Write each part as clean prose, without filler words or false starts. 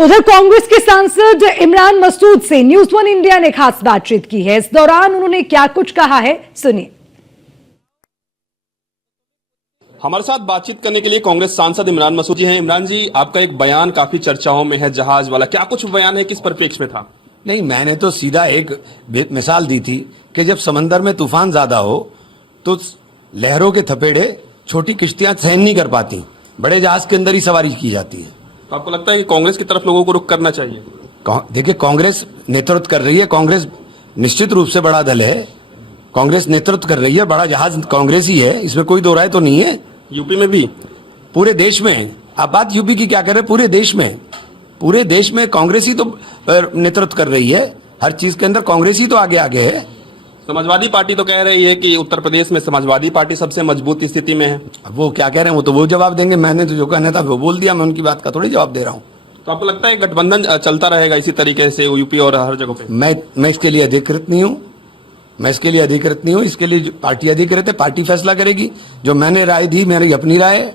उधर कांग्रेस के सांसद इमरान मसूद से न्यूज वन इंडिया ने खास बातचीत की है। इस दौरान उन्होंने क्या कुछ कहा है, सुनिए। हमारे साथ बातचीत करने के लिए कांग्रेस सांसद इमरान मसूद जी हैं। इमरान जी, आपका एक बयान काफी चर्चाओं में है, जहाज वाला, क्या कुछ बयान है, किस परिप्रेक्ष्य में था? नहीं, मैंने तो सीधा एक मिसाल दी थी कि जब समंदर में तूफान ज्यादा हो तो लहरों के थपेड़े छोटी किश्तियां सहन नहीं कर पाती, बड़े जहाज के अंदर ही सवारी की जाती है। तो आपको लगता है कि कांग्रेस की तरफ लोगों को रुख करना चाहिए? देखिए, कांग्रेस नेतृत्व कर रही है, कांग्रेस निश्चित रूप से बड़ा दल है, कांग्रेस नेतृत्व कर रही है, बड़ा जहाज कांग्रेस ही है, इसमें कोई दो राय तो नहीं है। यूपी में भी, पूरे देश में, आप बात यूपी की क्या कर रहे हैं, पूरे देश में कांग्रेस ही तो नेतृत्व कर रही है, हर चीज के अंदर कांग्रेस ही तो आगे आगे है। समाजवादी पार्टी तो कह रही है कि उत्तर प्रदेश में समाजवादी पार्टी सबसे मजबूत स्थिति में है। अब वो क्या कह रहे हैं वो तो वो जवाब देंगे, मैंने तो जो कहना था वो बोल दिया, मैं उनकी बात का थोड़ी जवाब दे रहा हूँ। तो आपको लगता है गठबंधन चलता रहेगा इसी तरीके से यूपी और हर जगह पे? मैं इसके लिए अधिकृत नहीं हूँ, इसके लिए पार्टी अधिकृत है, पार्टी फैसला करेगी। जो मैंने राय दी, मेरी अपनी राय है,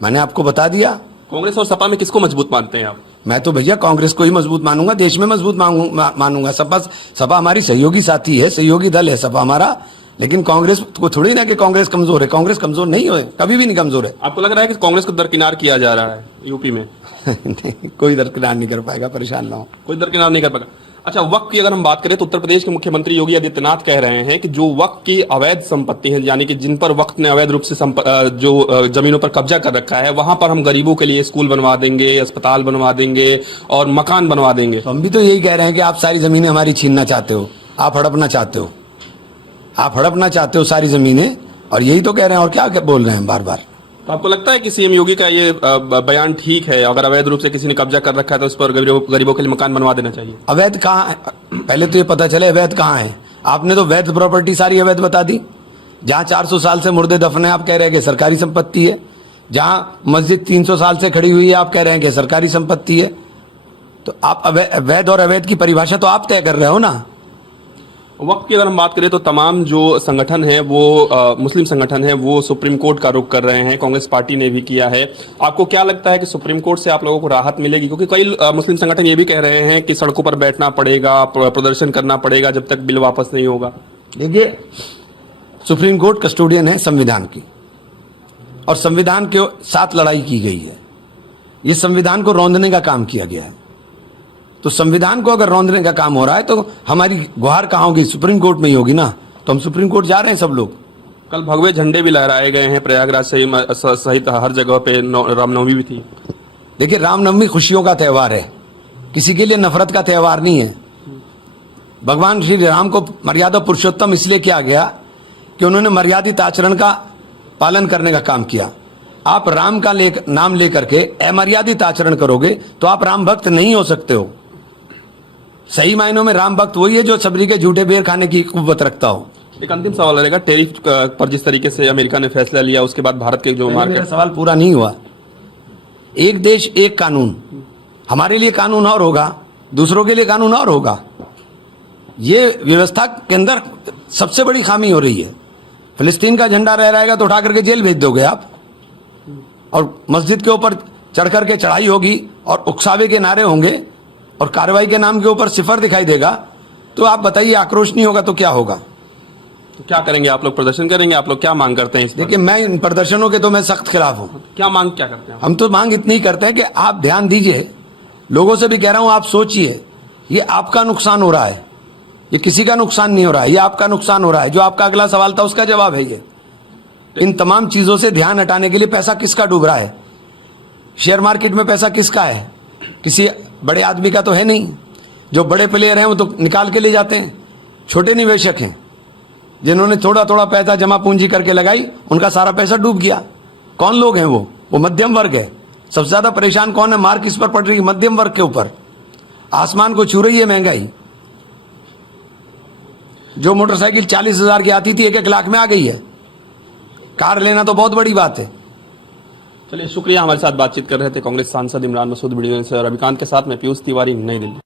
मैंने आपको बता दिया। कांग्रेस और सपा में किसको मजबूत मानते हैं आप? मैं तो भैया कांग्रेस को ही मजबूत मानूंगा, देश में मजबूत मानूंगा। सपा हमारी सहयोगी साथी है, सहयोगी दल है सपा हमारा, लेकिन कांग्रेस को थोड़ी ना कि कांग्रेस कमजोर है, कांग्रेस कमजोर नहीं है, कभी भी नहीं कमजोर है। आपको लग रहा है कि कांग्रेस को दरकिनार किया जा रहा है यूपी में? नहीं, कोई दरकिनार नहीं कर पाएगा, परेशान ना हो। कोई दरकिनार नहीं कर पाएगा। अच्छा, वक्फ की अगर हम बात करें तो उत्तर प्रदेश के मुख्यमंत्री योगी आदित्यनाथ कह रहे हैं कि जो वक्फ की अवैध संपत्ति है, यानी कि जिन पर वक्फ ने अवैध रूप से जो जमीनों पर कब्जा कर रखा है, वहां पर हम गरीबों के लिए स्कूल बनवा देंगे, अस्पताल बनवा देंगे और मकान बनवा देंगे। तो हम भी तो यही कह रहे हैं कि आप सारी जमीनें हमारी छीनना चाहते हो, आप हड़पना चाहते हो सारी जमीनें, और यही तो कह रहे हैं, और क्या बोल रहे हैं बार बार। तो आपको लगता है कि सीएम योगी का ये बयान ठीक है? अगर अवैध रूप से किसी ने कब्जा कर रखा है तो उस पर गरीबों के लिए मकान बनवा देना चाहिए। अवैध कहाँ है, पहले तो ये पता चले अवैध कहाँ है। आपने तो वैध प्रॉपर्टी सारी अवैध बता दी। जहाँ 400 साल से मुर्दे दफन है, आप कह रहे हैं कि सरकारी संपत्ति है। जहाँ मस्जिद 300 साल से खड़ी हुई है, आप कह रहे हैं कि सरकारी संपत्ति है। तो आप वैध और अवैध की परिभाषा तो आप तय कर रहे हो ना। वक्त की अगर हम बात करें तो तमाम जो संगठन है वो मुस्लिम संगठन है, वो सुप्रीम कोर्ट का रुख कर रहे हैं, कांग्रेस पार्टी ने भी किया है। आपको क्या लगता है कि सुप्रीम कोर्ट से आप लोगों को राहत मिलेगी? क्योंकि कई मुस्लिम संगठन ये भी कह रहे हैं कि सड़कों पर बैठना पड़ेगा, प्रदर्शन करना पड़ेगा जब तक बिल वापस नहीं होगा। देखिए, सुप्रीम कोर्ट कस्टोडियन है संविधान की, और संविधान के साथ लड़ाई की गई है। ये संविधान को रौंदने का काम किया गया है। तो संविधान को अगर रौंदने का काम हो रहा है तो हमारी गुहार कहाँ होगी? सुप्रीम कोर्ट में ही होगी ना। तो हम सुप्रीम कोर्ट जा रहे हैं सब लोग। कल भगवे झंडे भी लहराए गए हैं प्रयागराज सहित हर जगह पे, रामनवमी भी थी। देखिए, रामनवमी खुशियों का त्यौहार है, किसी के लिए नफरत का त्यौहार नहीं है। भगवान श्री राम को मर्यादा पुरुषोत्तम इसलिए किया गया कि उन्होंने मर्यादित आचरण का पालन करने का काम किया। आप राम का नाम लेकर के अमर्यादित आचरण करोगे तो आप राम भक्त नहीं हो सकते हो। सही मायनों में राम भक्त वही है जो सबरी के झूठे बेर खाने की कुव्वत रखता हो। एक अंतिम सवाल रहेगा, टैरिफ पर जिस तरीके से अमेरिका ने फैसला लिया, उसके बाद भारत के जो मार्केट। मेरा सवाल पूरा नहीं हुआ। एक देश एक कानून, हमारे लिए कानून और होगा, दूसरों के लिए कानून और होगा। ये व्यवस्था के अंदर सबसे बड़ी खामी हो रही है। फिलिस्तीन का झंडा रहेगा तो उठा करके जेल भेज दोगे आप, और मस्जिद के ऊपर चढ़ करके चढ़ाई होगी और उकसावे के नारे होंगे और कार्रवाई के नाम के ऊपर सिफर दिखाई देगा। तो आप बताइए, आक्रोश नहीं होगा तो क्या होगा? तो क्या करेंगे आप लोग? प्रदर्शन करेंगे? आप लोग क्या मांग करते हैं? देखिए, मैं इन प्रदर्शनों के तो मैं सख्त खिलाफ हूँ। क्या मांग क्या करते हैं? हम तो मांग इतनी करते हैं कि आप ध्यान दीजिए, लोगों से भी कह रहा हूँ, आप सोचिए, ये आपका नुकसान हो रहा है, ये किसी का नुकसान नहीं हो रहा है, ये आपका नुकसान हो रहा है। जो आपका अगला सवाल था उसका जवाब है ये। इन तमाम चीजों से ध्यान हटाने के लिए पैसा किसका डूब रहा है? शेयर मार्केट में पैसा किसका है? किसी बड़े आदमी का तो है नहीं। जो बड़े प्लेयर हैं वो तो निकाल के ले जाते हैं। छोटे निवेशक हैं जिन्होंने थोड़ा थोड़ा पैसा जमा पूंजी करके लगाई, उनका सारा पैसा डूब गया। कौन लोग हैं? वो मध्यम वर्ग है। सबसे ज्यादा परेशान कौन है? मार किस पर पड़ रही है? मध्यम वर्ग के ऊपर। आसमान को छू रही है महंगाई। जो मोटरसाइकिल 40,000 की आती थी 1-1 लाख में आ गई है। कार लेना तो बहुत बड़ी बात है। चलिए, शुक्रिया। हमारे साथ बातचीत कर रहे थे कांग्रेस सांसद इमरान मसूद वीडियो से, और अभिकांत के साथ मैं पीयूष तिवारी, नई दिल्ली।